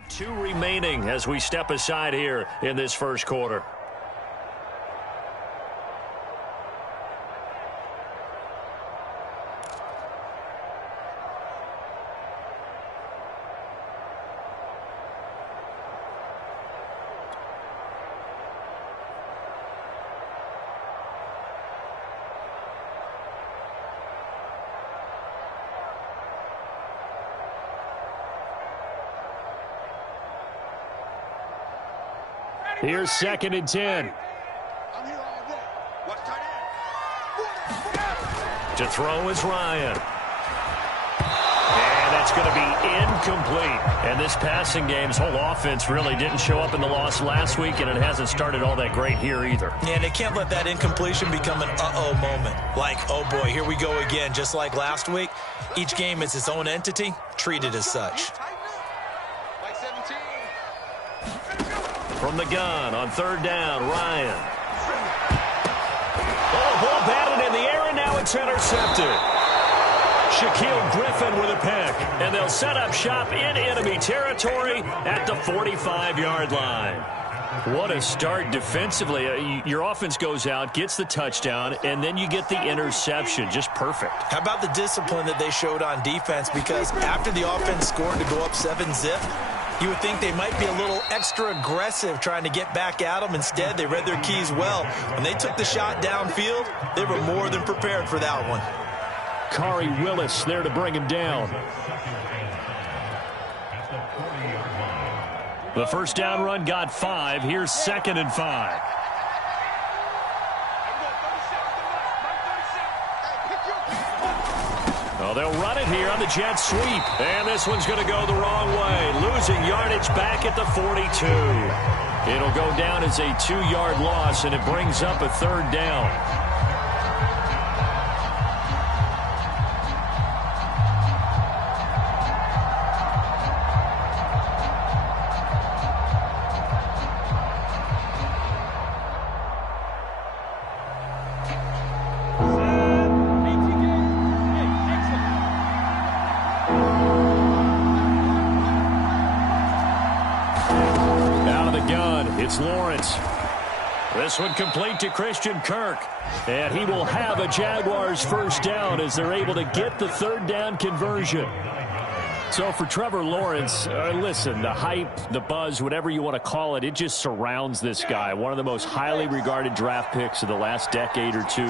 have 2 remaining as we step aside here in this first quarter. Here's 2nd and 10. To throw is Ryan. And that's going to be incomplete. And this passing game's whole offense really didn't show up in the loss last week, and it hasn't started all that great here either. Yeah, they can't let that incompletion become an uh-oh moment. Like, oh boy, here we go again, just like last week. Each game is its own entity, treated as such. From the gun on 3rd down, Ryan. Oh, ball batted in the air, and now it's intercepted. Shaquille Griffin with a pick, and they'll set up shop in enemy territory at the 45-yard line. What a start defensively. Your offense goes out, gets the touchdown, and then you get the interception. Just perfect. How about the discipline that they showed on defense? Because after the offense scored to go up 7-zip, you would think they might be a little extra aggressive trying to get back at them. Instead, they read their keys well. When they took the shot downfield, they were more than prepared for that one. Kari Willis there to bring him down. The first down run got 5. Here's 2nd and 5. Oh, they'll run it here on the jet sweep. And this one's going to go the wrong way. Losing yardage back at the 42. It'll go down as a 2-yard loss, and it brings up a 3rd down. It's Lawrence. This one complete to Christian Kirk. And he will have a Jaguars first down as they're able to get the 3rd down conversion. So for Trevor Lawrence, listen, the hype, the buzz, whatever you want to call it, it just surrounds this guy. One of the most highly regarded draft picks of the last decade or two.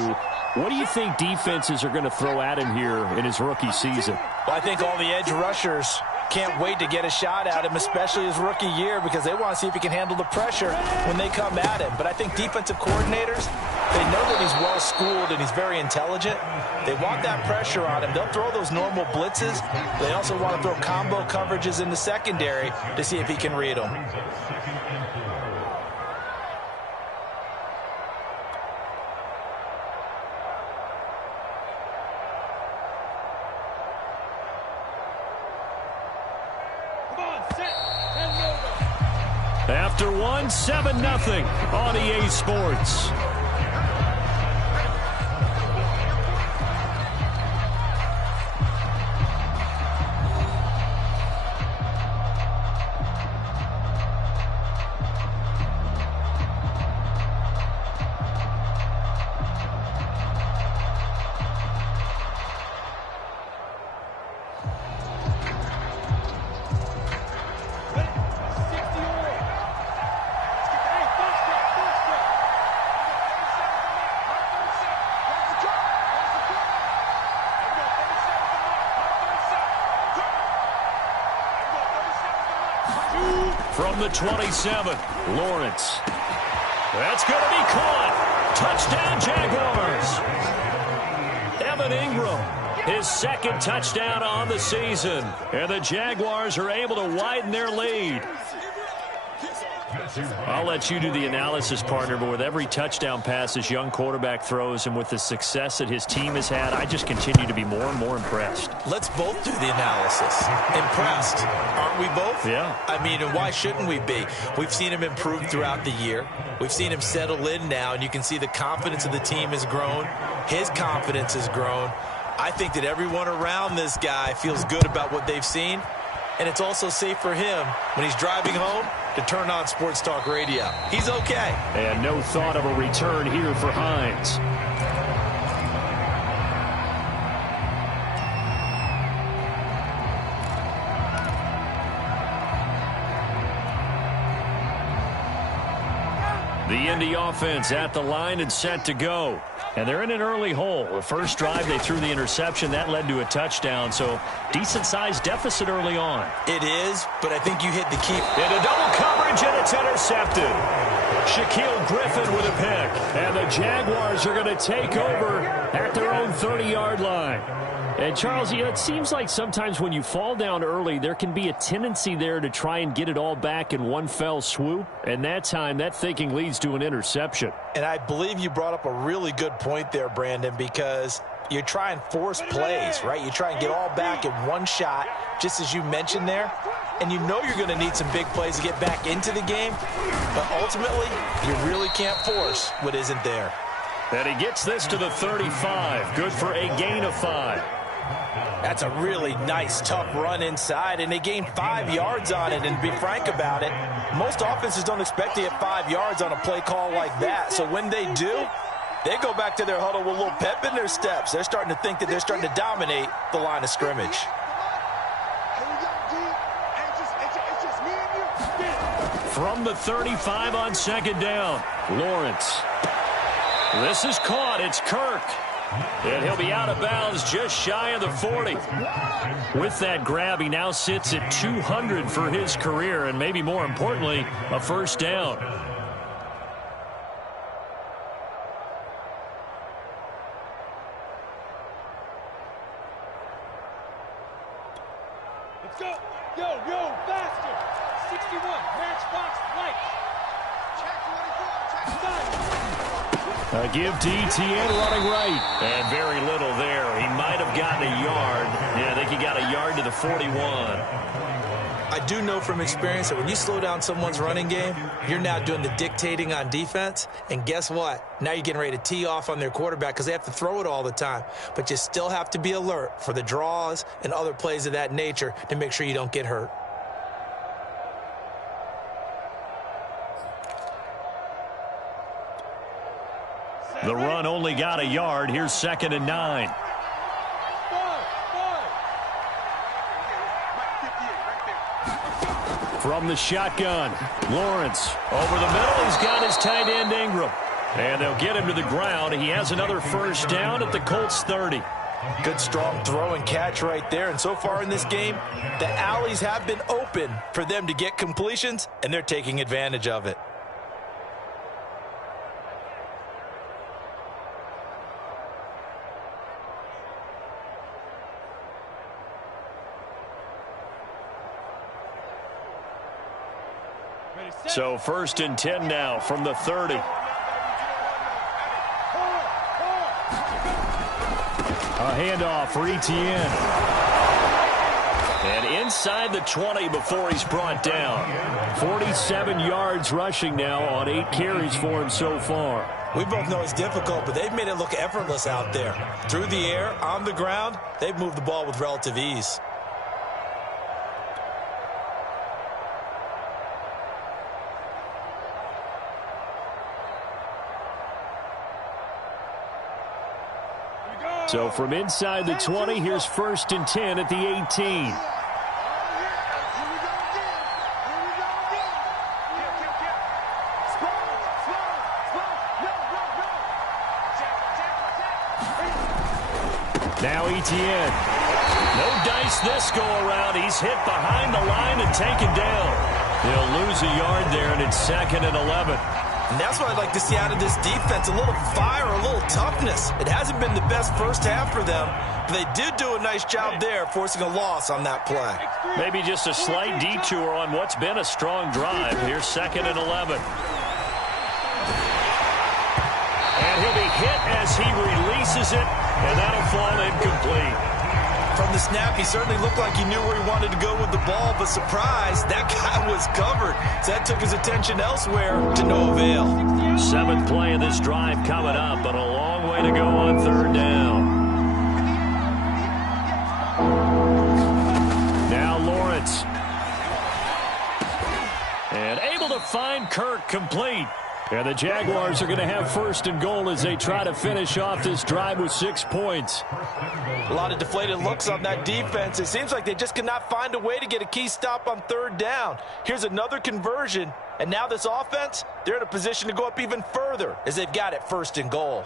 What do you think defenses are going to throw at him here in his rookie season? Well, I think all the edge rushers can't wait to get a shot at him, especially his rookie year, because they want to see if he can handle the pressure when they come at him. But I think defensive coordinators, they know that he's well-schooled and he's very intelligent. They want that pressure on him. They'll throw those normal blitzes. They also want to throw combo coverages in the secondary to see if he can read them. After one, 7-0 on EA Sports. From the 27, Lawrence. That's going to be caught. Touchdown, Jaguars. Evan Ingram, his 2nd touchdown on the season. And the Jaguars are able to widen their lead. I'll let you do the analysis, partner, but with every touchdown pass this young quarterback throws and with the success that his team has had, I just continue to be more and more impressed. Let's both do the analysis. Impressed, aren't we both? Yeah. I mean, and why shouldn't we be? We've seen him improve throughout the year. We've seen him settle in now, and you can see the confidence of the team has grown. His confidence has grown. I think that everyone around this guy feels good about what they've seen. and it's also safe for him when he's driving home to turn on Sports Talk Radio. He's okay. And no thought of a return here for Hines. The Indy offense at the line and set to go. And they're in an early hole. The first drive, they threw the interception. That led to a touchdown. So decent-sized deficit early on. It is, but I think you hit the key. Into double coverage, and it's intercepted. Shaquille Griffin with a pick. And the Jaguars are going to take over at their own 30-yard line. And, Charles, it seems like sometimes when you fall down early, there can be a tendency there to try and get it all back in one fell swoop. And that time, that thinking leads to an interception. And I believe you brought up a really good point there, Brandon, because you try and force plays, right? You try and get all back in one shot, just as you mentioned there. And you know you're going to need some big plays to get back into the game. But ultimately, you really can't force what isn't there. And he gets this to the 35. Good for a gain of 5. That's a really nice, tough run inside, and they gained 5 yards on it. And to be frank about it, most offenses don't expect to get 5 yards on a play call like that. So when they do, they go back to their huddle with a little pep in their steps. They're starting to think that they're starting to dominate the line of scrimmage. From the 35 on second down, Lawrence. This is caught. It's Kirk. And he'll be out of bounds just shy of the 40. With that grab, he now sits at 200 for his career, and maybe more importantly, a first down. Let's go. Yo, faster. 61, matchbox light. Check 24, check 5. A give to Etienne running right. And very little there. He might have gotten a yard. Yeah, I think he got a yard to the 41. I do know from experience that when you slow down someone's running game, you're now doing the dictating on defense. And guess what? Now you're getting ready to tee off on their quarterback because they have to throw it all the time. But you still have to be alert for the draws and other plays of that nature to make sure you don't get hurt. The run only got a yard. Here's 2nd and 9. From the shotgun, Lawrence over the middle. He's got his tight end Ingram. And they'll get him to the ground. He has another first down at the Colts 30. Good, strong throw and catch right there. And so far in this game, the alleys have been open for them to get completions, and they're taking advantage of it. So 1st and 10 now from the 30. A handoff for Etienne. And inside the 20 before he's brought down. 47 yards rushing now on 8 carries for him so far. We both know it's difficult, but they've made it look effortless out there. Through the air, on the ground, they've moved the ball with relative ease. So from inside the 20, here's 1st and 10 at the 18. Now Etienne. No dice this go around. He's hit behind the line and taken down. He'll lose a yard there, and it's 2nd and 11. And that's what I'd like to see out of this defense, a little fire, a little toughness. It hasn't been the best first half for them, but they did do a nice job there, forcing a loss on that play. Maybe just a slight detour on what's been a strong drive. Here's 2nd and 11. And he'll be hit as he releases it, and that'll fall incomplete. From the snap, he certainly looked like he knew where he wanted to go with the ball, but surprise, that guy was covered. So that took his attention elsewhere to no avail. 7th play of this drive coming up, but a long way to go on 3rd down. Now Lawrence Kirk complete. And the Jaguars are going to have first and goal as they try to finish off this drive with 6 points. A lot of deflated looks on that defense. It seems like they just cannot find a way to get a key stop on third down. Here's another conversion, and now this offense, they're in a position to go up even further as they've got it first and goal.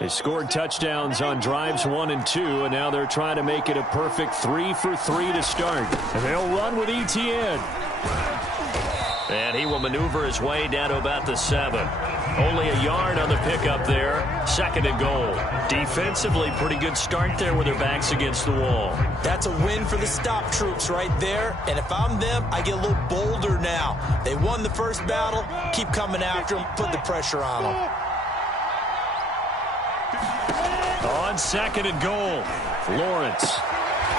They scored touchdowns on drives 1 and 2, and now they're trying to make it a perfect 3 for 3 to start. And they'll run with ETN. And he will maneuver his way down to about the 7. Only a yard on the pickup there. Second and goal. Defensively, pretty good start there with their backs against the wall. That's a win for the stop troops right there. And if I'm them, I get a little bolder now. They won the first battle. Keep coming after them. Put the pressure on them. On second and goal, Lawrence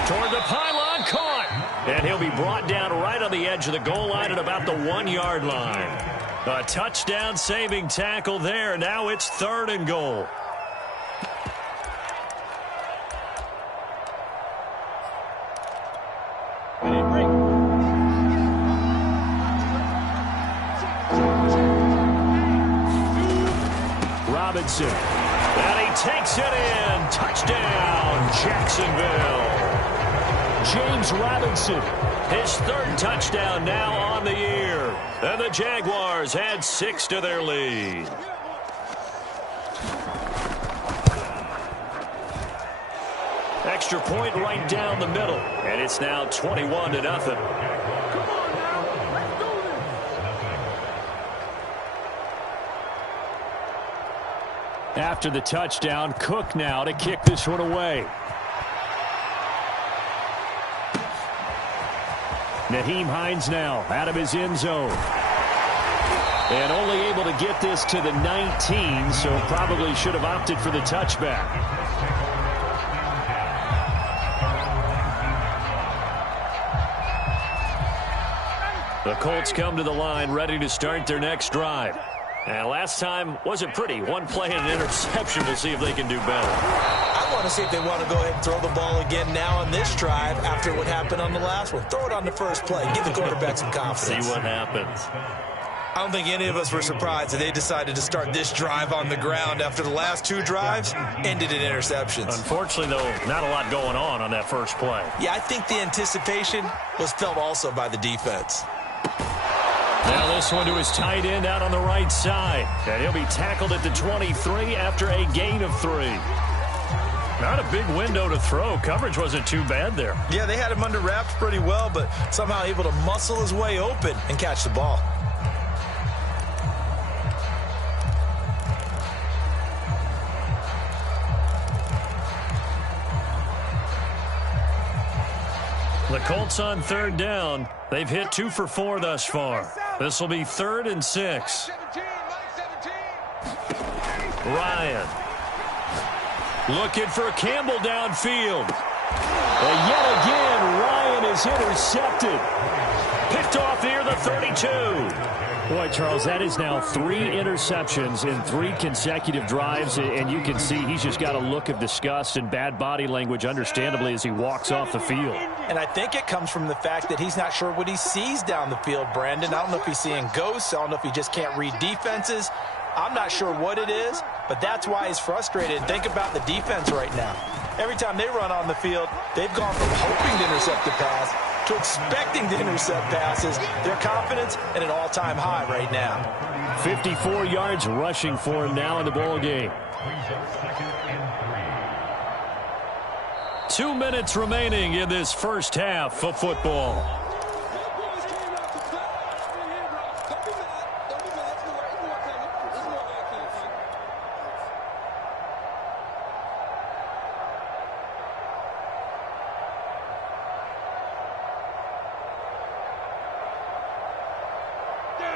toward the pylon, caught. And he'll be brought down right on the edge of the goal line at about the 1 yard line. A touchdown saving tackle there. Now it's third and goal. Robinson. And he takes it in. Touchdown, Jacksonville. James Robinson, his third touchdown now on the year. And the Jaguars add 6 to their lead. Extra point right down the middle. And it's now 21-0. After the touchdown, Cook now to kick this one away. Nyheim Hines now out of his end zone. And only able to get this to the 19, so probably should have opted for the touchback. The Colts come to the line ready to start their next drive. And last time wasn't pretty. One play and an interception. We'll see if they can do better. I want to see if they want to go ahead and throw the ball again now on this drive after what happened on the last one. Throw it on the first play. Give the quarterback some confidence. See what happens. I don't think any of us were surprised that they decided to start this drive on the ground after the last 2 drives ended in interceptions. Unfortunately, though, not a lot going on that first play. Yeah, I think the anticipation was felt also by the defense. Now this one to his tight end out on the right side. And he'll be tackled at the 23 after a gain of 3. Not a big window to throw. Coverage wasn't too bad there. Yeah, they had him under wraps pretty well, but somehow able to muscle his way open and catch the ball. The Colts on third down. They've hit 2 for 4 thus far. This will be 3rd and 6. Ryan. Looking for Campbell downfield. And yet again, Ryan is intercepted. Picked off near the 32. Boy, Charles, that is now 3 interceptions in 3 consecutive drives, and you can see he's just got a look of disgust and bad body language, understandably, as he walks off the field. And I think it comes from the fact that he's not sure what he sees down the field, Brandon. I don't know if he's seeing ghosts. I don't know if he just can't read defenses. I'm not sure what it is, but that's why he's frustrated. And think about the defense right now. Every time they run on the field, they've gone from hoping to intercept the pass to expecting to intercept passes. Their confidence at an all-time high right now. 54 yards rushing for him now in the ball game. 2 minutes remaining in this first half of football.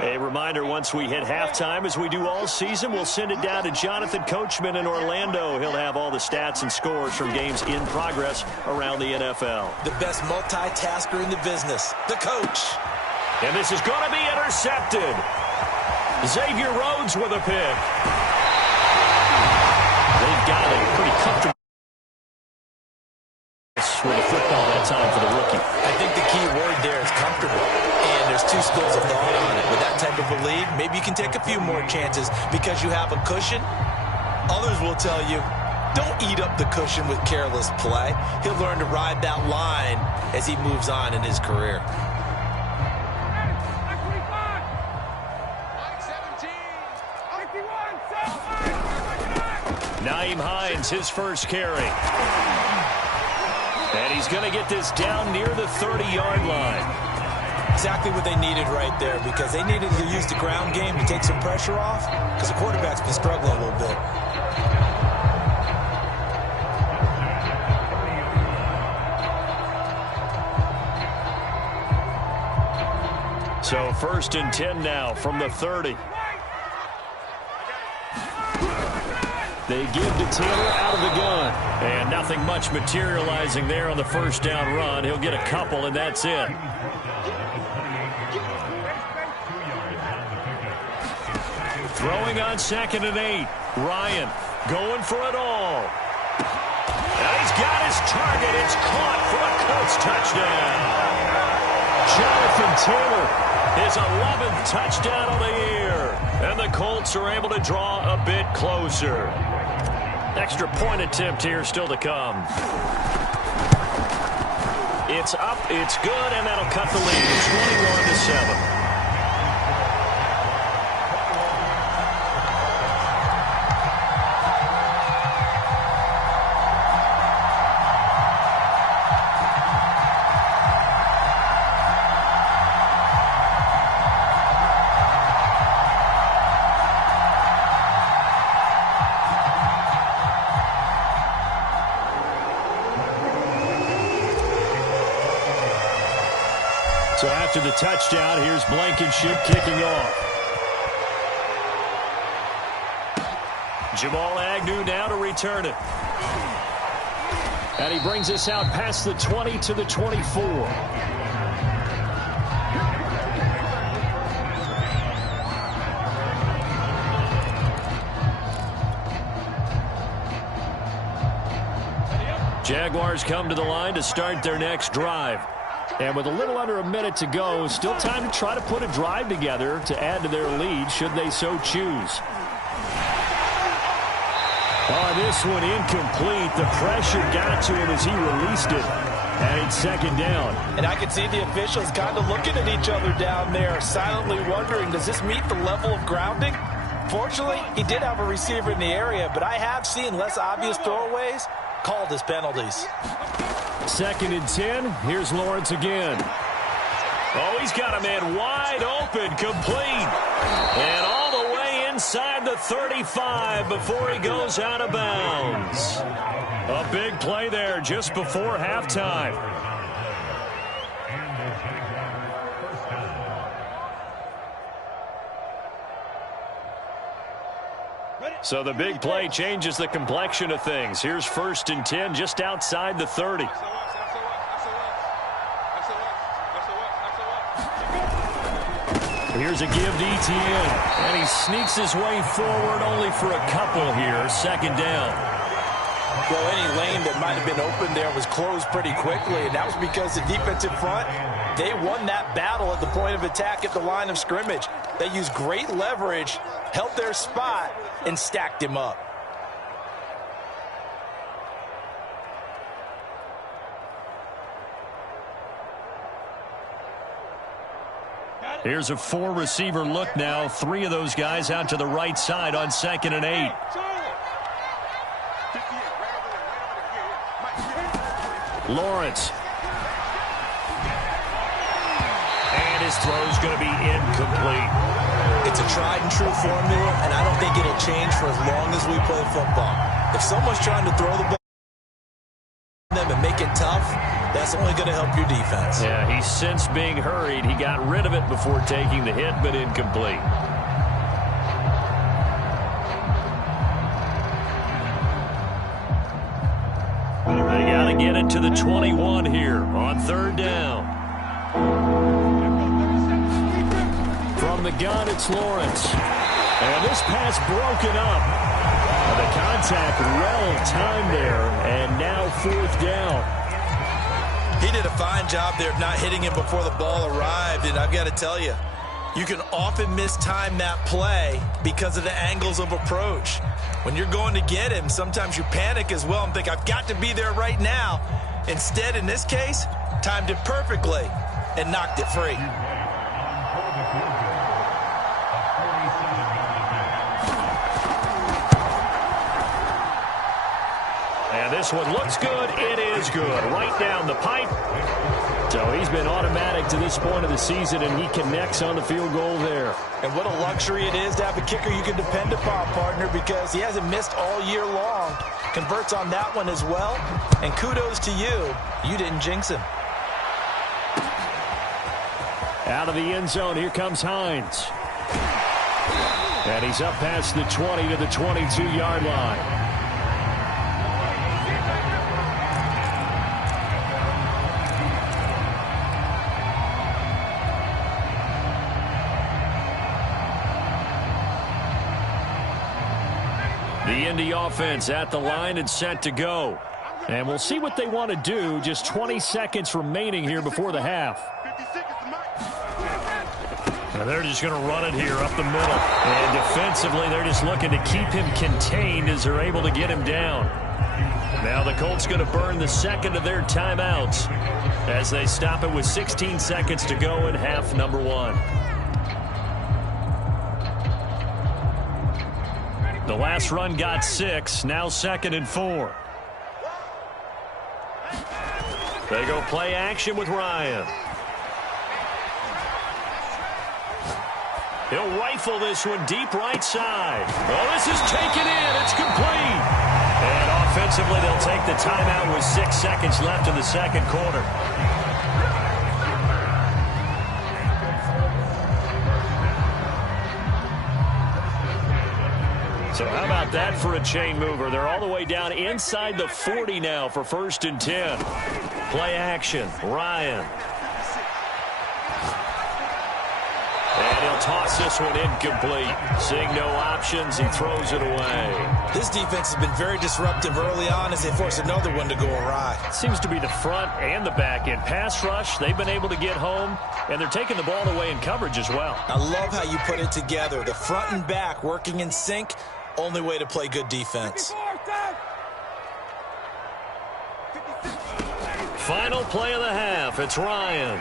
A reminder, once we hit halftime, as we do all season, we'll send it down to Jonathan Coachman in Orlando. He'll have all the stats and scores from games in progress around the NFL. The best multitasker in the business, the coach. And this is going to be intercepted. Xavier Rhodes with a pick. They've got a pretty comfortable with the football that time for the rookie. I think the key word there is comfortable. And there's 2 schools of thought on it. Maybe you can take a few more chances because you have a cushion. Others will tell you, don't eat up the cushion with careless play. He'll learn to ride that line as he moves on in his career. Nyheim Hines, his first carry. And he's going to get this down near the 30-yard line. Exactly what they needed right there, because they needed to use the ground game to take some pressure off, because the quarterback's been struggling a little bit. So 1st and 10 now from the 30. They give to Taylor out of the gun. And nothing much materializing there on the first down run. He'll get a couple, and that's it. Throwing on 2nd and 8. Ryan going for it all. And he's got his target. It's caught for a Colts touchdown. Jonathan Taylor, his 11th touchdown of the year. And the Colts are able to draw a bit closer. Extra point attempt here still to come. It's up, it's good, and that'll cut the lead to 21-7. So after the touchdown, here's Blankenship kicking off. Jamal Agnew now to return it. And he brings us out past the 20 to the 24. Jaguars come to the line to start their next drive. And with a little under a minute to go, still time to try to put a drive together to add to their lead should they so choose. Oh, this one incomplete. The pressure got to him as he released it. And it's 2nd down. And I can see the officials kind of looking at each other down there, silently wondering, does this meet the level of grounding? Fortunately, he did have a receiver in the area, but I have seen less obvious throwaways called as penalties. 2nd and 10. Here's Lawrence again. Oh, he's got a man wide open, complete. And all the way inside the 35 before he goes out of bounds. A big play there just before halftime. So the big play changes the complexion of things. Here's 1st and 10 just outside the 30. Here's a give to Etienne. And he sneaks his way forward only for a couple here. 2nd down. Well, any lane that might have been open there was closed pretty quickly, and that was because the defensive front, they won that battle at the point of attack at the line of scrimmage. They used great leverage, held their spot, and stacked him up. Here's a 4-receiver look now. 3 of those guys out to the right side on 2nd and 8. Lawrence. And his throw's going to be incomplete. It's a tried and true formula, and I don't think it'll change for as long as we play football. If someone's trying to throw the ball them and make it tough, that's only going to help your defense. Yeah, he's since being hurried. He got rid of it before taking the hit, but incomplete. They got to get it to the 21 here on 3rd down. From the gun, it's Lawrence. And this pass broken up. The contact well timed there, and now 4th down. He did a fine job there of not hitting him before the ball arrived, and I've got to tell you, You can often mistime that play because of the angles of approach. When you're going to get him, sometimes you panic as well and think, I've got to be there right now. Instead, in this case, timed it perfectly and knocked it free. And this one looks good. It is good. Right down the pipe. So he's been automatic to this point of the season, and he connects on the field goal there. And what a luxury it is to have a kicker you can depend upon, partner, because he hasn't missed all year long. Converts on that one as well. And kudos to you. You didn't jinx him. Out of the end zone, here comes Hines. And he's up past the 20 to the 22-yard line. The Indy offense at the line and set to go. And we'll see what they want to do. Just 20 seconds remaining here before the half. And they're just going to run it here up the middle. And defensively, they're just looking to keep him contained as they're able to get him down. Now the Colts going to burn the second of their timeouts as they stop it with 16 seconds to go in half number one. The last run got 6, now 2nd and 4. They go play action with Ryan. He'll rifle this one deep right side. Oh, this is taken in. It's complete. And offensively, they'll take the timeout with 6 seconds left in the second quarter. So how about that for a chain mover? They're all the way down inside the 40 now for 1st and 10. Play action, Ryan. And he'll toss this one incomplete. Seeing no options, he throws it away. This defense has been very disruptive early on as they force another one to go awry. Seems to be the front and the back end. Pass rush, they've been able to get home, and they're taking the ball away in coverage as well. I love how you put it together. The front and back working in sync. Only way to play good defense. Final play of the half. It's Ryan.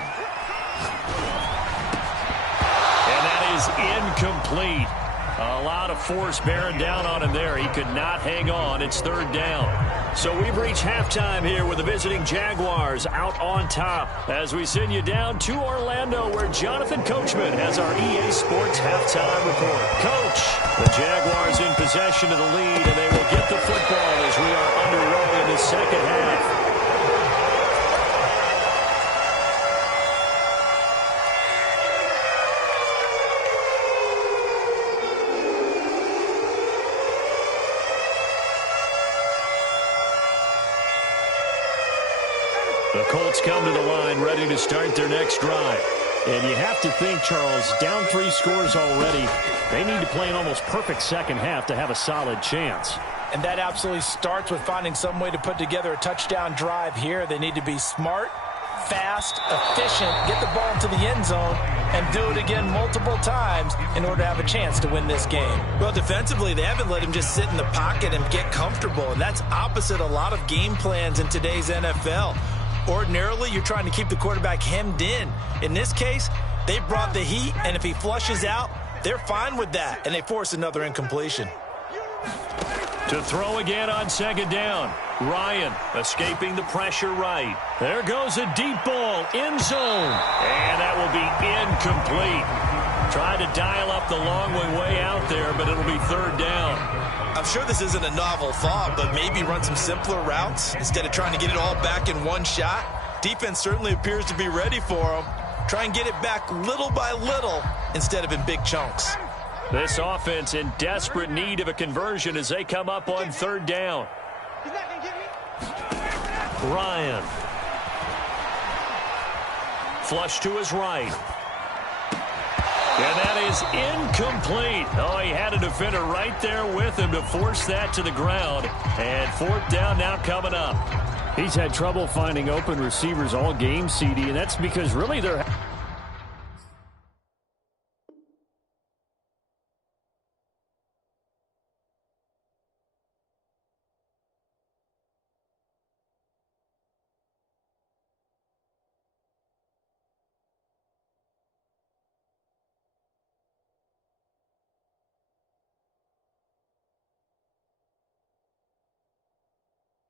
And that is incomplete. A lot of force bearing down on him there. He could not hang on. It's 3rd down. So we've reached halftime here with the visiting Jaguars out on top as we send you down to Orlando where Jonathan Coachman has our EA Sports halftime report. Coach, the Jaguars in possession of the lead, and they will get the football as we are underway in the second half. The Colts come to the line ready to start their next drive. And you have to think, Charles, down 3 scores already. They need to play an almost perfect second half to have a solid chance. And that absolutely starts with finding some way to put together a touchdown drive here. They need to be smart, fast, efficient, get the ball into the end zone, and do it again multiple times in order to have a chance to win this game. Well, defensively, they haven't let him just sit in the pocket and get comfortable, and that's opposite a lot of game plans in today's NFL. Ordinarily, you're trying to keep the quarterback hemmed in. In this case, they brought the heat, and if he flushes out, they're fine with that, and they force another incompletion. To throw again on 2nd down. Ryan escaping the pressure right. There goes a deep ball, end zone. And that will be incomplete. Tried to dial up the long way out there, but it'll be 3rd down. I'm sure this isn't a novel thought, but maybe run some simpler routes instead of trying to get it all back in one shot. Defense certainly appears to be ready for them. Try and get it back little by little instead of in big chunks. This offense in desperate need of a conversion as they come up on 3rd down. Ryan. Flush to his right. And that is incomplete. Oh, he had a defender right there with him to force that to the ground. And 4th down now coming up. He's had trouble finding open receivers all game, CD, and that's because really they're...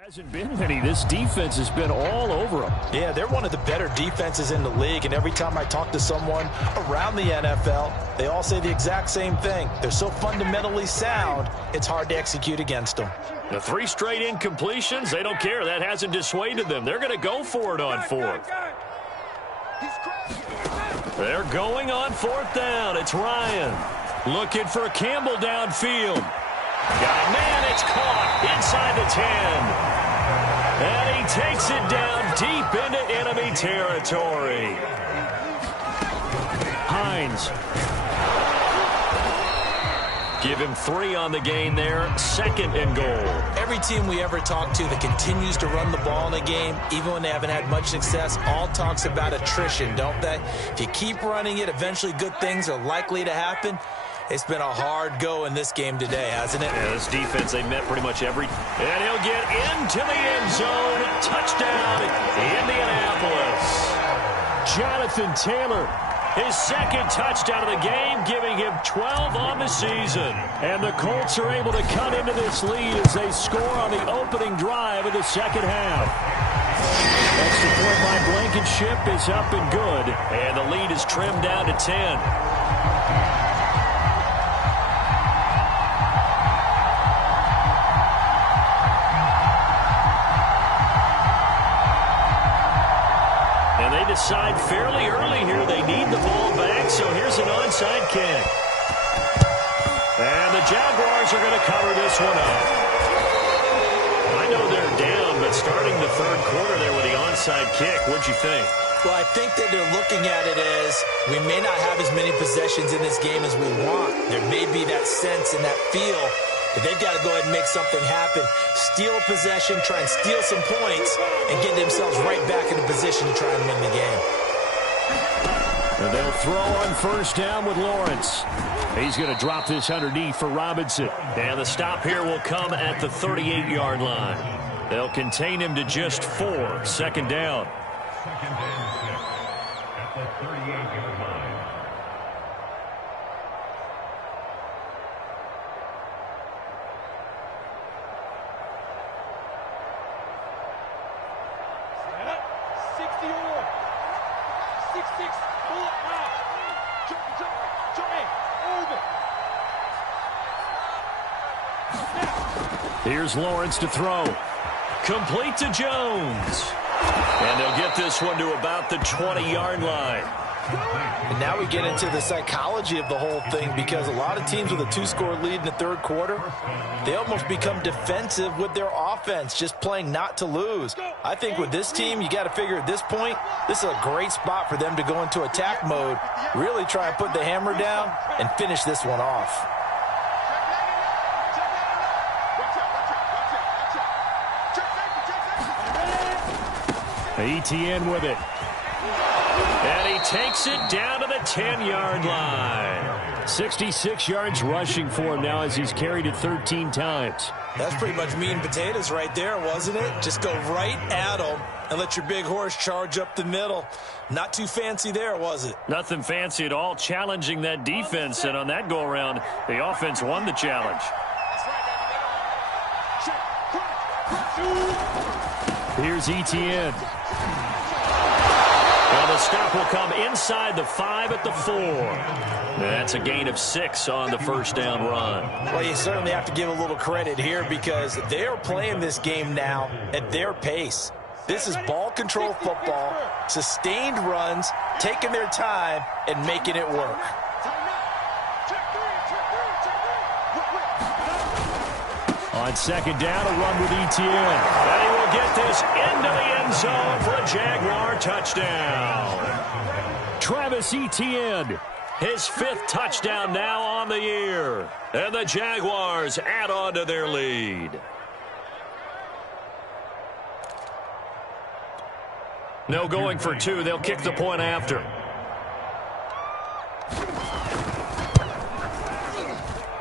Hasn't been many. This defense has been all over them. Yeah, they're one of the better defenses in the league, and every time I talk to someone around the NFL, they all say the exact same thing. They're so fundamentally sound, it's hard to execute against them. The 3 straight incompletions, they don't care. That hasn't dissuaded them. They're going to go for it on 4th. They're going on 4th down. It's Ryan looking for Campbell downfield. Got a man, it's caught inside the 10. And he takes it down deep into enemy territory. Hines. Give him 3 on the gain there. 2nd and goal. Every team we ever talk to that continues to run the ball in a game, even when they haven't had much success, all talks about attrition, don't they? If you keep running it, eventually good things are likely to happen. It's been a hard go in this game today, hasn't it? Yeah, this defense, they met pretty much every... And he'll get into the end zone. Touchdown, Indianapolis. Jonathan Taylor, his 2nd touchdown of the game, giving him 12 on the season. And the Colts are able to cut into this lead as they score on the opening drive of the 2nd half. Extra point by Blankenship is up and good. And the lead is trimmed down to 10. Decide fairly early here they need the ball back, so here's an onside kick. And the Jaguars are going to cover this one up. I know they're down, but starting the 3rd quarter there with the onside kick, what'd you think? Well, I think that they're looking at it as we may not have as many possessions in this game as we want. There may be that sense and that feel that they've got to go ahead and make something happen. Steal possession, try and steal some points, and get themselves right back in a position to try and win the game. And they'll throw on 1st down with Lawrence. He's going to drop this underneath for Robinson. And the stop here will come at the 38-yard line. They'll contain him to just 4. 2nd down. At the 38-yard line. Here's Lawrence to throw. Complete to Jones. And they'll get this one to about the 20-yard line. And now we get into the psychology of the whole thing, because a lot of teams with a 2-score lead in the 3rd quarter, they almost become defensive with their offense, just playing not to lose. I think with this team, you got to figure at this point, this is a great spot for them to go into attack mode, really try and put the hammer down and finish this one off. Etienne with it. And he takes it down to the 10-yard line. 66 yards rushing for him now as he's carried it 13 times. That's pretty much meat and potatoes right there, wasn't it? Just go right at him and let your big horse charge up the middle. Not too fancy there, was it? Nothing fancy at all, challenging that defense. And on that go-around, the offense won the challenge. Here's Etienne. Well, the stop will come inside the 5 at the 4. That's a gain of 6 on the 1st down run. Well, you certainly have to give a little credit here, because they are playing this game now at their pace. This is ball control football, sustained runs, taking their time and making it work. On 2nd down, a run with Etienne. And he will get this into the end zone for a Jaguar touchdown. Travis Etienne, his 5th touchdown now on the year. And the Jaguars add on to their lead. No going for 2. They'll kick the point after.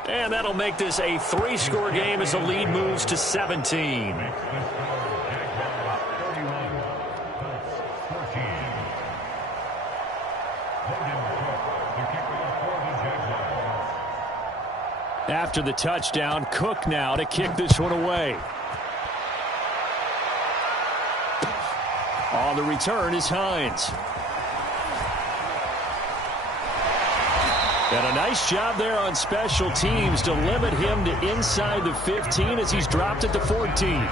And that'll make this a 3-score game as the lead moves to 17. After the touchdown, Cook now to kick this one away. On the return is Hines. And a nice job there on special teams to limit him to inside the 15 as he's dropped it to 14.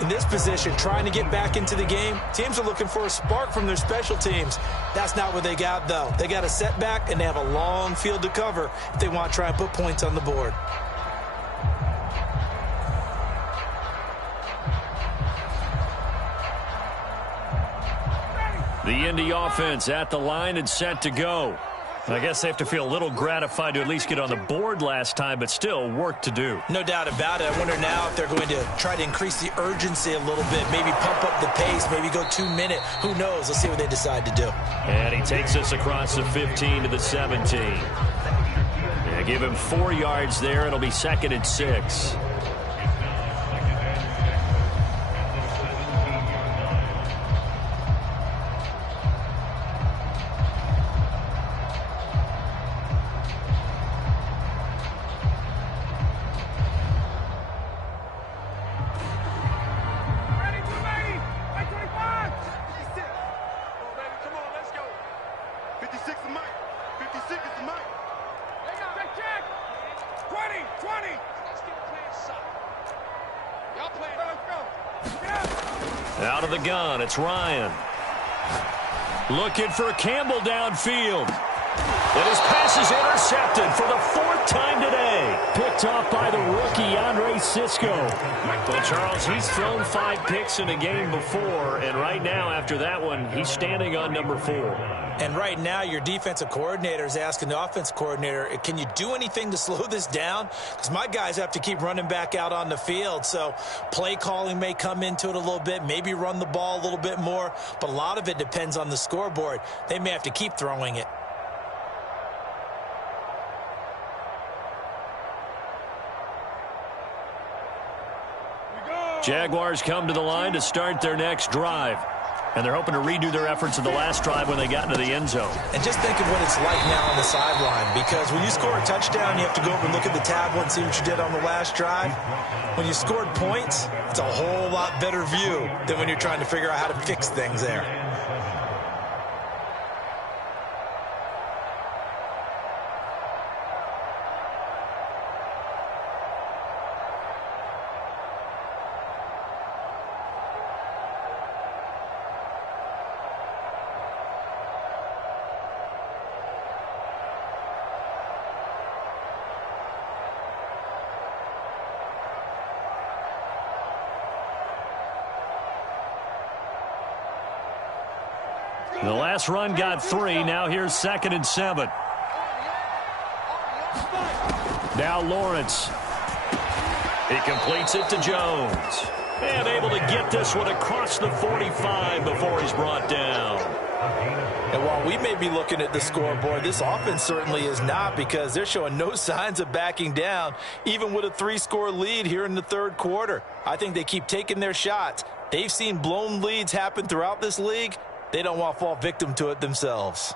In this position, trying to get back into the game, teams are looking for a spark from their special teams. That's not what they got, though. They got a setback, and they have a long field to cover if they want to try and put points on the board. The Indy offense at the line and set to go. I guess they have to feel a little gratified to at least get on the board last time, but still work to do. No doubt about it. I wonder now if they're going to try to increase the urgency a little bit, maybe pump up the pace, maybe go 2-minute. Who knows? Let's see what they decide to do. And he takes us across the 15 to the 17. Yeah, give him 4 yards there. It'll be 2nd and 6. Out of the gun, it's Ryan. Looking for Campbell downfield. And his pass is intercepted for the 4th time today. Picked off by the rookie, Andre Sisco. Well, Charles, he's thrown 5 picks in a game before, and right now, after that one, he's standing on number 4. And right now, your defensive coordinator is asking the offensive coordinator, can you do anything to slow this down? Because my guys have to keep running back out on the field. So play calling may come into it a little bit, maybe run the ball a little bit more. But a lot of it depends on the scoreboard. They may have to keep throwing it. Jaguars come to the line to start their next drive. And they're hoping to redo their efforts in the last drive when they got into the end zone. And just think of what it's like now on the sideline, because when you score a touchdown, you have to go over and look at the tablet and see what you did on the last drive. When you scored points, it's a whole lot better view than when you're trying to figure out how to fix things there. The last run got 3. Now here's 2nd and 7. Now Lawrence. He completes it to Jones. And able to get this one across the 45 before he's brought down. And while we may be looking at the scoreboard, this offense certainly is not, because they're showing no signs of backing down, even with a 3-score lead here in the 3rd quarter. I think they keep taking their shots. They've seen blown leads happen throughout this league. They don't want to fall victim to it themselves.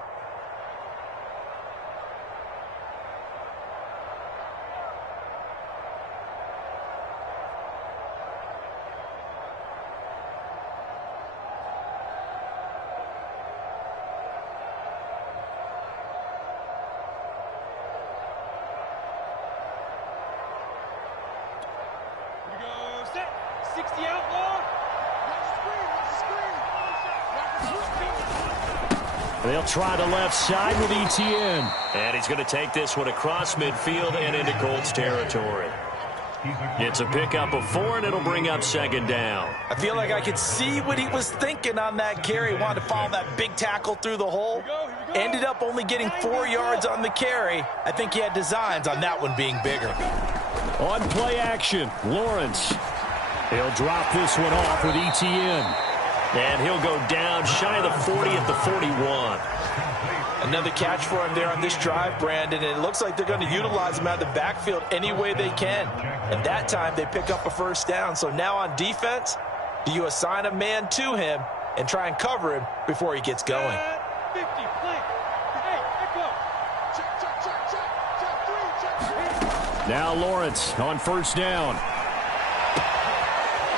Here we go, set. 60 outlaw. They'll try the left side with Etienne. And he's going to take this one across midfield and into Colts territory. It's a pickup of 4, and it'll bring up 2nd down. I feel like I could see what he was thinking on that carry. He wanted to follow that big tackle through the hole. Here we go. Ended up only getting 4 yards on the carry. I think he had designs on that one being bigger. On play action, Lawrence. He'll drop this one off with Etienne. And he'll go down shy of the 40 at the 41. Another catch for him there on this drive, Brandon, and it looks like they're going to utilize him out of the backfield any way they can. And that time they pick up a 1st down. So now on defense, do you assign a man to him and try and cover him before he gets going? 50, play. Hey, echo. Check 3. Now Lawrence on 1st down.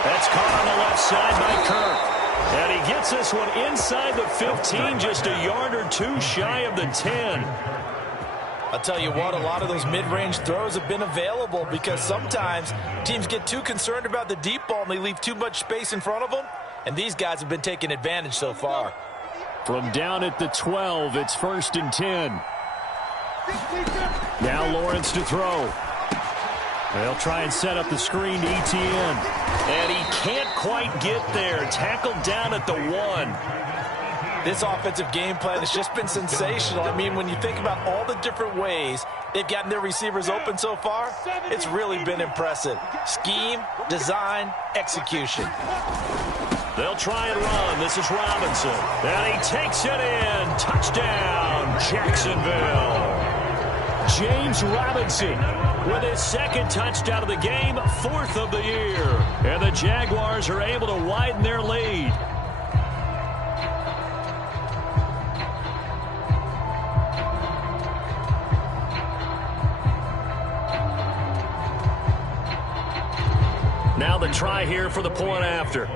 That's caught on the left side by Kirk. And he gets this one inside the 15, just a yard or two shy of the 10. I'll tell you what, a lot of those mid-range throws have been available because sometimes teams get too concerned about the deep ball and they leave too much space in front of them, and these guys have been taking advantage so far. From down at the 12, it's 1st and 10. Now Lawrence to throw. They'll try and set up the screen to ETN. And he can't quite get there. Tackled down at the 1. This offensive game plan has just been sensational. I mean, when you think about all the different ways they've gotten their receivers open so far, it's really been impressive. Scheme, design, execution. They'll try and run. This is Robinson. And he takes it in. Touchdown, Jacksonville. James Robinson with his 2nd touchdown of the game, 4th of the year. And the Jaguars are able to widen their lead. Now the try here for the point after.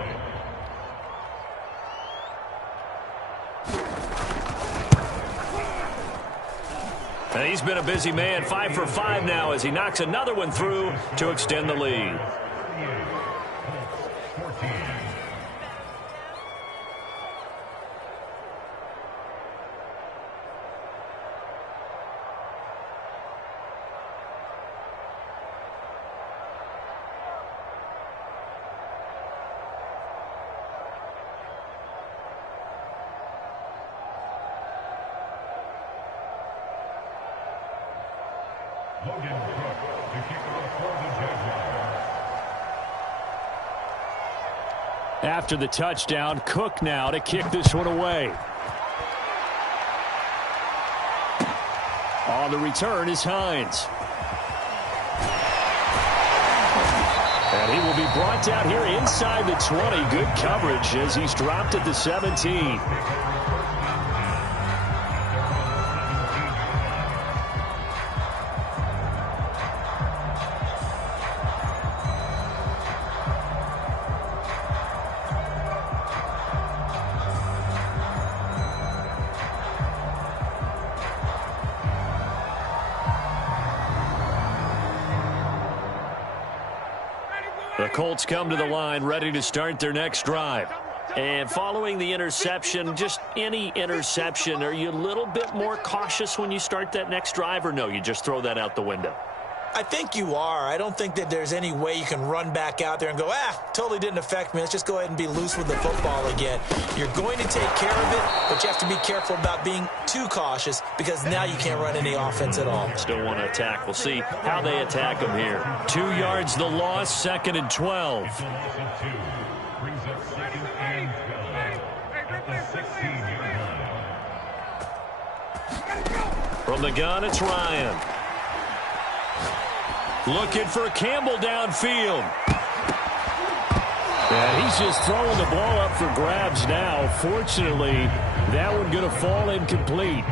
And he's been a busy man, 5 for 5 now as he knocks another one through to extend the lead. After the touchdown, Cook now to kick this one away. On the return is Hines. And he will be brought down here inside the 20. Good coverage as he's dropped at the 17. The Colts come to the line, ready to start their next drive. And following the interception, just any interception, are you a little bit more cautious when you start that next drive, or no, you just throw that out the window? I think you are. I don't think that there's any way you can run back out there and go, totally didn't affect me. Let's just go ahead and be loose with the football again. You're going to take care of it, but you have to be careful about being too cautious because now you can't run any offense at all. Still want to attack. We'll see how they attack them here. 2 yards the loss, 2nd and 12. From the gun, it's Ryan. Looking for Campbell downfield. And he's just throwing the ball up for grabs now. Fortunately, that one going to fall incomplete.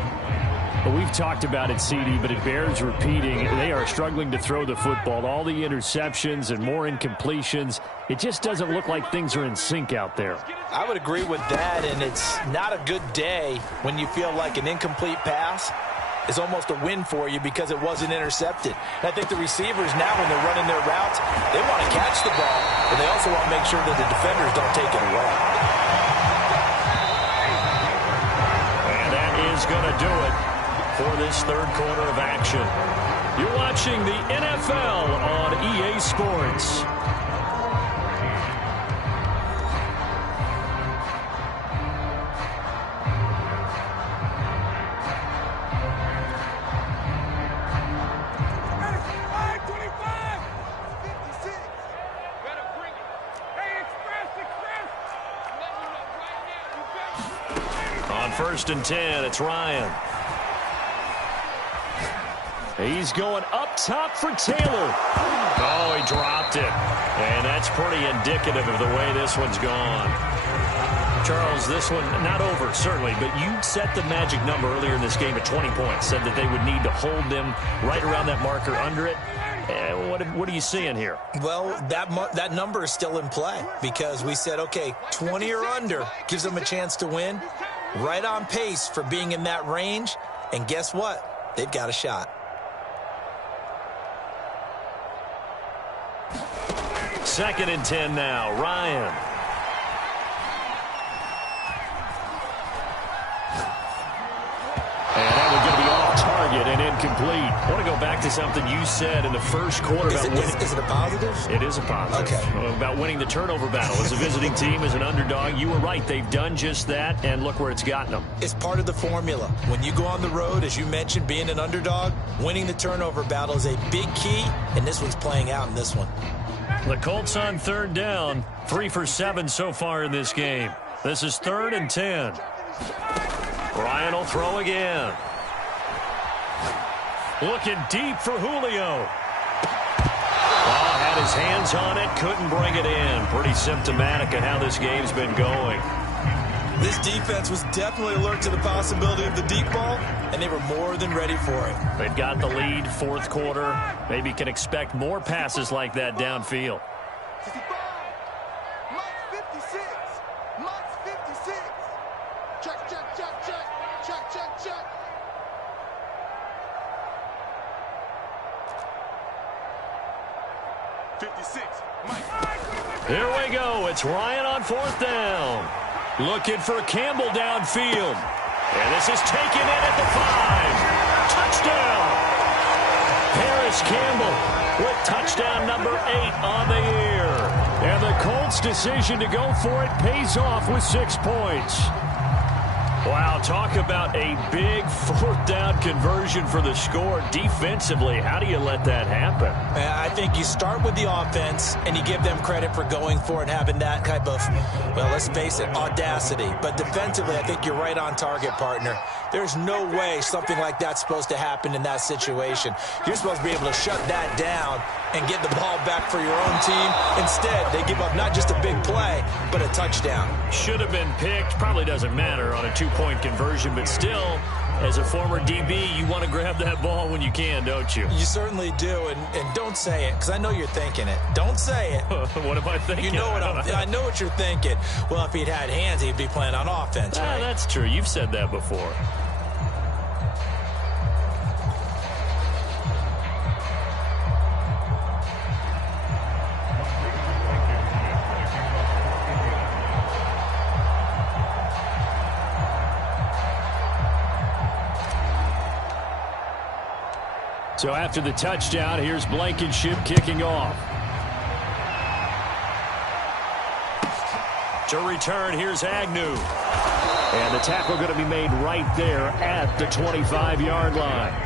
But we've talked about it, CD, but it bears repeating. They are struggling to throw the football. All the interceptions and more incompletions. It just doesn't look like things are in sync out there. I would agree with that, and it's not a good day when you feel like an incomplete pass is almost a win for you because it wasn't intercepted. And I think the receivers now, when they're running their routes, they want to catch the ball, but they also want to make sure that the defenders don't take it away. And that is going to do it for this 3rd quarter of action. You're watching the NFL on EA Sports. On 1st and 10, it's Ryan. He's going up top for Taylor. Oh, he dropped it. And that's pretty indicative of the way this one's gone. Charles, this one not over, certainly, but you set the magic number earlier in this game at 20 points, said that they would need to hold them right around that marker under it. What are you seeing here? Well, that number is still in play because we said, okay, 20 or under gives them a chance to win. Right on pace for being in that range. And guess what? They've got a shot. Second and 10 now. Ryan. And that one's going to be off target and incomplete. I want to go back to something you said in the first quarter about winning. Is it a positive? It is a positive. Okay. About winning the turnover battle. As a visiting team, as an underdog, you were right. They've done just that, and look where it's gotten them. It's part of the formula. When you go on the road, as you mentioned, being an underdog, winning the turnover battle is a big key, and this one's playing out in this one. The Colts on third down, 3 for 7 so far in this game. This is 3rd and 10. Ryan will throw again. Looking deep for Julio. Had his hands on it, couldn't bring it in. Pretty symptomatic of how this game's been going. This defense was definitely alert to the possibility of the deep ball, and they were more than ready for it. They've got the lead, 4th quarter. Maybe can expect more passes like that downfield. 55. Mike 56. Mike 56. Check, check, check, check. Check, check, check. Here we go. It's Ryan on 4th down. Looking for Campbell downfield. And this is taken in at the 5. Touchdown. Harris Campbell with touchdown number 8 on the year. And the Colts' decision to go for it pays off with 6 points. Wow, talk about a big 4th down conversion for the score. Defensively, how do you let that happen? I think you start with the offense, and you give them credit for going for it and having that type of, well, let's face it, audacity. But defensively, I think you're right on target, partner. There's no way something like that's supposed to happen in that situation. You're supposed to be able to shut that down and get the ball back for your own team. Instead, they give up not just a big play, but a touchdown. Should have been picked. Probably doesn't matter on a 2-point conversion, but still, as a former DB, you want to grab that ball when you can, don't you? You certainly do, and don't say it, because I know you're thinking it. Don't say it. What am I thinking? You know what I know what you're thinking. Well, if he'd had hands, he'd be playing on offense, right? That's true. You've said that before. So after the touchdown, here's Blankenship kicking off. To return, here's Agnew. And the tackle going to be made right there at the 25-yard line.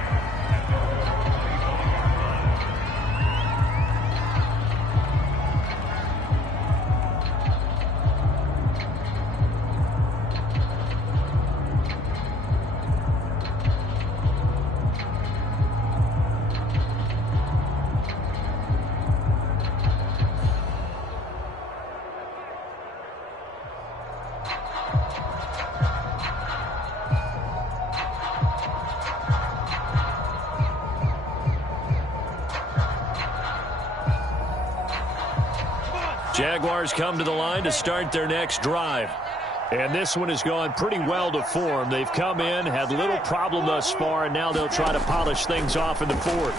Jaguars come to the line to start their next drive. And this one has gone pretty well to form. They've come in, had little problem thus far, and now they'll try to polish things off in the 4th.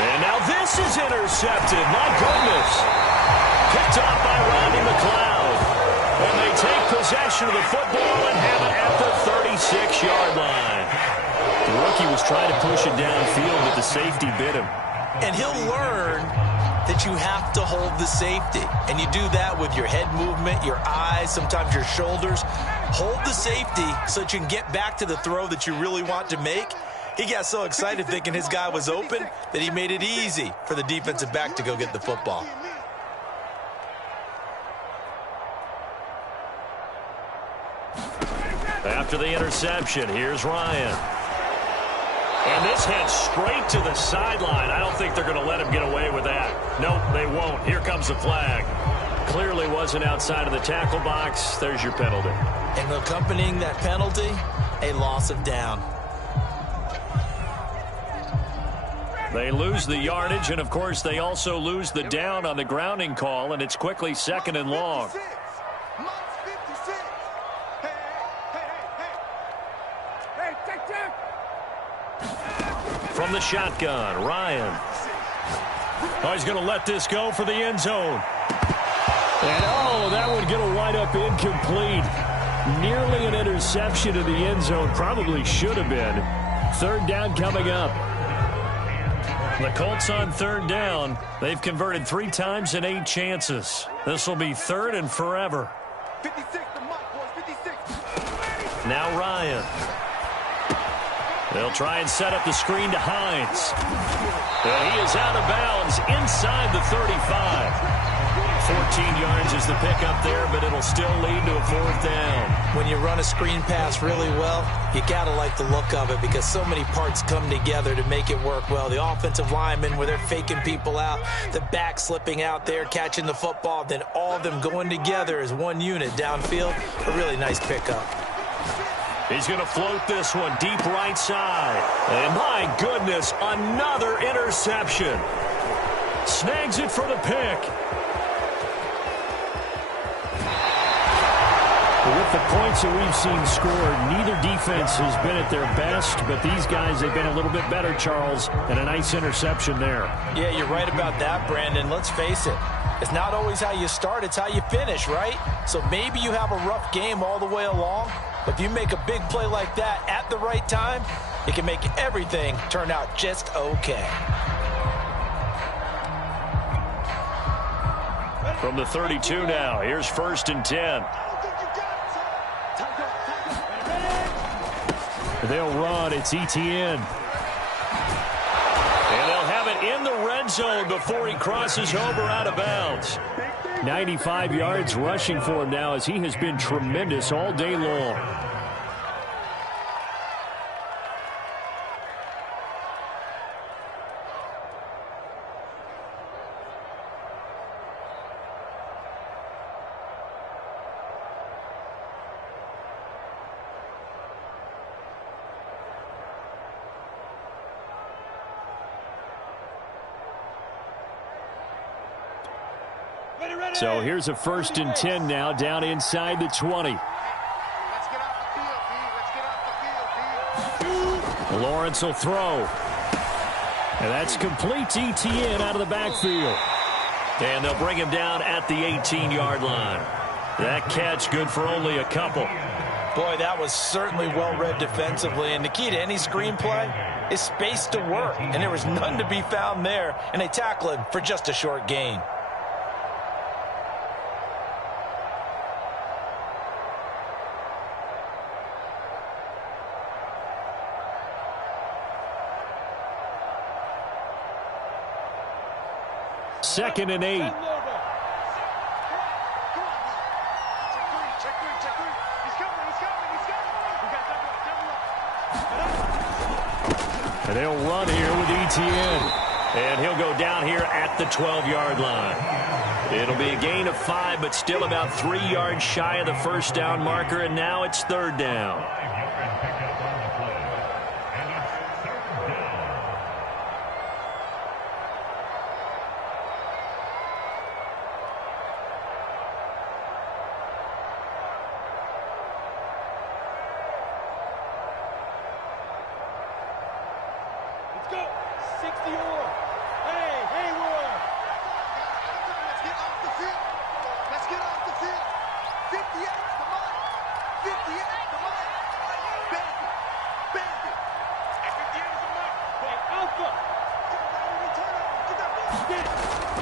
And now this is intercepted. My goodness. Picked off by Rodney McLeod. And they take possession of the football and have it at the 36-yard line. The rookie was trying to push it downfield, but the safety bit him. And he'll learn that you have to hold the safety. And you do that with your head movement, your eyes, sometimes your shoulders. Hold the safety so that you can get back to the throw that you really want to make. He got so excited thinking his guy was open that he made it easy for the defensive back to go get the football. After the interception, here's Ryan. And this heads straight to the sideline. I don't think they're going to let him get away with that. Nope, they won't. Here comes the flag. Clearly wasn't outside of the tackle box. There's your penalty. And accompanying that penalty, a loss of down. They lose the yardage, and, of course, they also lose the down on the grounding call, and it's quickly 2nd and long. From the shotgun, Ryan. Oh, he's going to let this go for the end zone. And, oh, that one going to wind up incomplete. Nearly an interception in the end zone. Probably should have been. 3rd down coming up. The Colts on 3rd down. They've converted 3 times in 8 chances. This will be 3rd and forever. 56, the mic, boys, 56. Now Ryan. They'll try and set up the screen to Hines. And he is out of bounds inside the 35. 14 yards is the pickup there, but it'll still lead to a 4th down. When you run a screen pass really well, you got to like the look of it because so many parts come together to make it work well. The offensive linemen, where they're faking people out, the back slipping out there, catching the football, then all of them going together as one unit downfield. A really nice pickup. He's going to float this one deep right side. And my goodness, another interception. Snags it for the pick. With the points that we've seen scored, neither defense has been at their best, but these guys have been a little bit better, Charles, and a nice interception there. Yeah, you're right about that, Brandon. Let's face it. It's not always how you start, it's how you finish, right? So maybe you have a rough game all the way along, but if you make a big play like that at the right time, it can make everything turn out just okay. From the 32 now, here's 1st and 10. They'll run. It's Etienne. And they'll have it in the red zone before he crosses over out of bounds. 95 yards rushing for him now as he has been tremendous all day long. So here's a 1st and 10 now, down inside the 20. Let's get off the field, B. Let's get off the field, B. Lawrence will throw. And that's complete to Etienne out of the backfield. And they'll bring him down at the 18-yard line. That catch good for only a couple. Boy, that was certainly well-read defensively, and the key to any screenplay is space to work, and there was none to be found there, and they tackle him for just a short gain. Second and 8. Check three. He's coming. We got double up. And they'll run here with Etienne. And he'll go down here at the 12-yard line. It'll be a gain of 5, but still about 3 yards shy of the 1st down marker, and now it's 3rd down.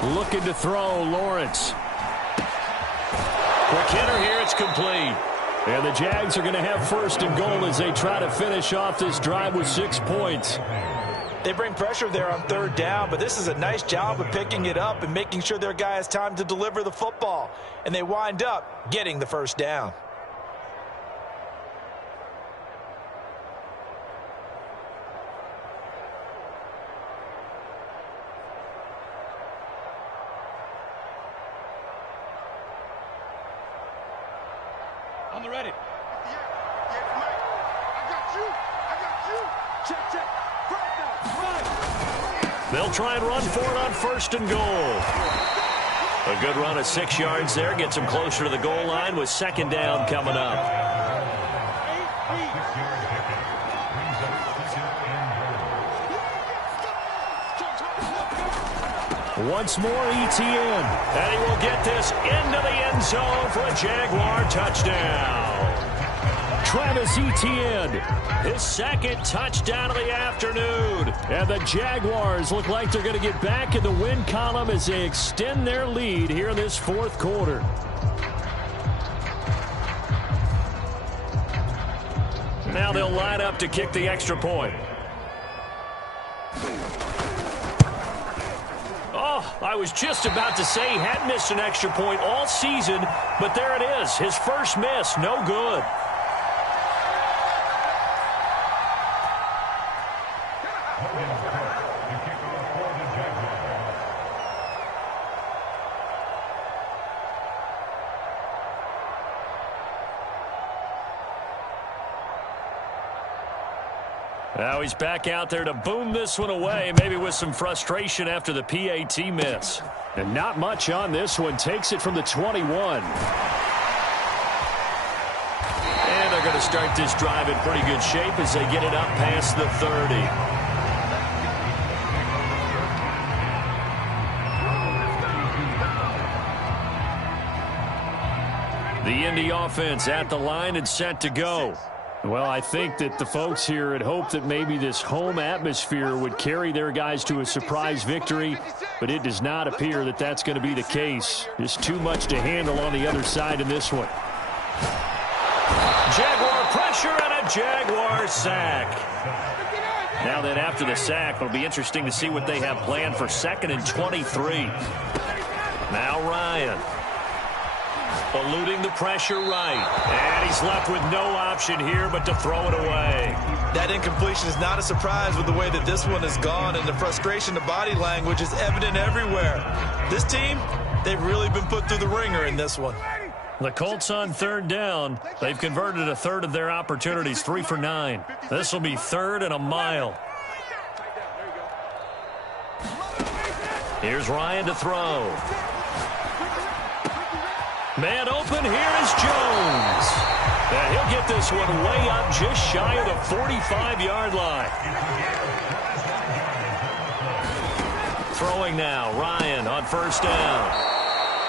Looking to throw, Lawrence. Quick hitter here, it's complete. And the Jags are going to have 1st and goal as they try to finish off this drive with 6 points. They bring pressure there on 3rd down, but this is a nice job of picking it up and making sure their guy has time to deliver the football. And they wind up getting the 1st down. On the ready. Yeah, Mike. I got you. Check. Right now. They'll try and run for it on 1st and goal. A good run of 6 yards there. Gets them closer to the goal line with 2nd down coming up. Once more, Etienne. And he will get this into the end zone for a Jaguar touchdown. Travis Etienne, his 2nd touchdown of the afternoon. And the Jaguars look like they're going to get back in the win column as they extend their lead here in this 4th quarter. Now they'll line up to kick the extra point. Oh, I was just about to say he hadn't missed an extra point all season, but there it is. His first miss, no good. Now he's back out there to boom this one away, maybe with some frustration after the PAT miss. And not much on this one. Takes it from the 21. And they're going to start this drive in pretty good shape as they get it up past the 30. The Indy offense at the line and set to go. Well, I think that the folks here had hoped that maybe this home atmosphere would carry their guys to a surprise victory, but it does not appear that that's going to be the case. Just too much to handle on the other side in this one. Jaguar pressure and a Jaguar sack. Now then, after the sack, it'll be interesting to see what they have planned for 2nd and 23. Now Ryan. Eluding the pressure right. And he's left with no option here but to throw it away. That incompletion is not a surprise with the way that this one has gone, and the frustration, the body language is evident everywhere. This team, they've really been put through the ringer in this one. The Colts on 3rd down. They've converted a third of their opportunities, 3 for 9. This will be 3rd and a mile. Here's Ryan to throw. Man open, here is Jones. And he'll get this one way up just shy of the 45-yard line. Throwing now, Ryan on 1st down.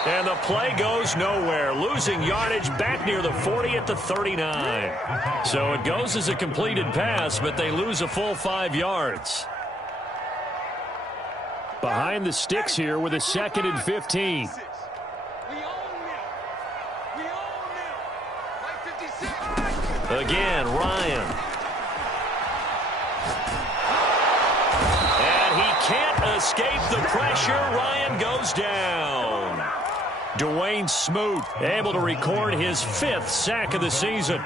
And the play goes nowhere, losing yardage back near the 40 at the 39. So it goes as a completed pass, but they lose a full 5 yards. Behind the sticks here with a 2nd and 15. Again, Ryan. And he can't escape the pressure. Ryan goes down. Dwayne Smoot able to record his 5th sack of the season.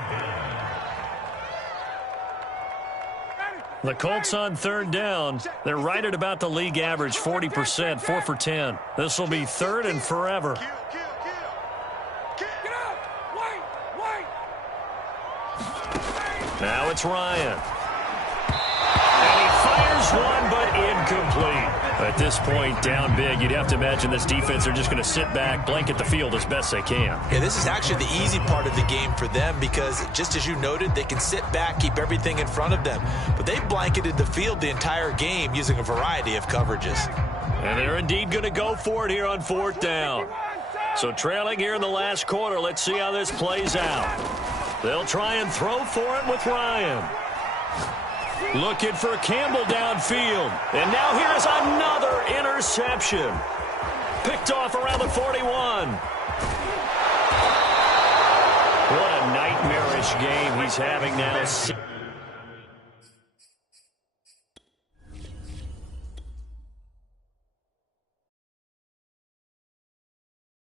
The Colts on 3rd down. They're right at about the league average, 40%, 4 for 10. This will be 3rd and forever. Now it's Ryan. And he fires one, but incomplete. At this point, down big, you'd have to imagine this defense are just going to sit back, blanket the field as best they can. Yeah, this is actually the easy part of the game for them because, just as you noted, they can sit back, keep everything in front of them. But they blanketed the field the entire game using a variety of coverages. And they're indeed going to go for it here on 4th down. So trailing here in the last quarter, let's see how this plays out. They'll try and throw for it with Ryan. Looking for Campbell downfield. And now here is another interception. Picked off around the 41. What a nightmarish game he's having now.